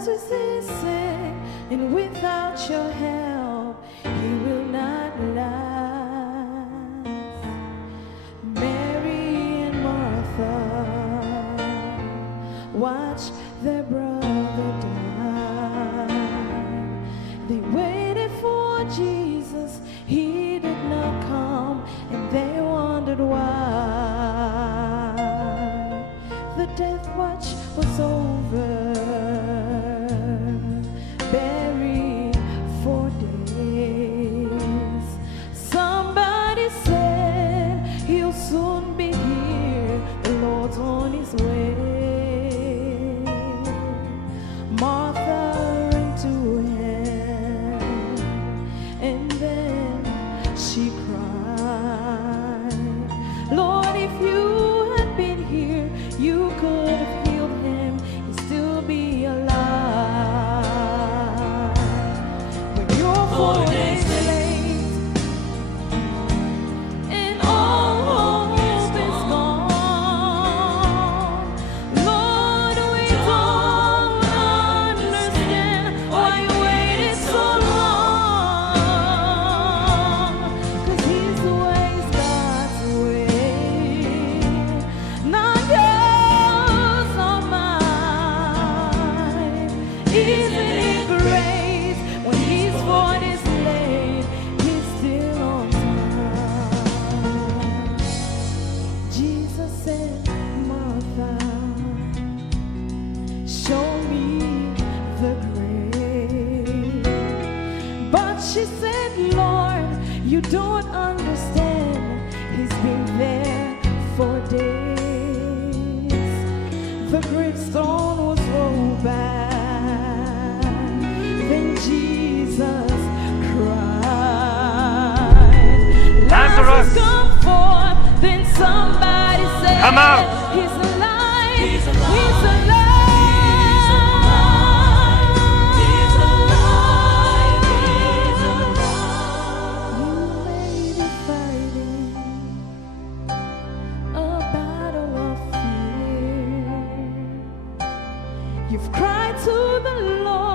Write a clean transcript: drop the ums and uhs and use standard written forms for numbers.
Lazarus is sick, and without your help, he will not last. Mary and Martha watched their brother die. They waited for Jesus, he did not come, and they wondered why. The death watch was over, buried for days. Somebody said he'll soon be here, the Lord's on his way. Martha ran to him, and then she cried, Lord, if you had been here, you could have healed him, he'd still be alive. But you're 4 days late, and all hope is gone. Lord, we don't understand why you waited so long. 'Cause his way is God's way, not yours or mine. Isn't it great when his voice is late, he's still on time. Jesus said, Martha, show me the grave. But she said, Lord, you don't understand, he's been there for days. The gravestone was rolled back, then Jesus cried, Lazarus! come forth. Then somebody said, Come out! He's alive, He's alive. he's alive. He's alive. He's alive. You may be fighting a battle of fear. You've cried to the Lord,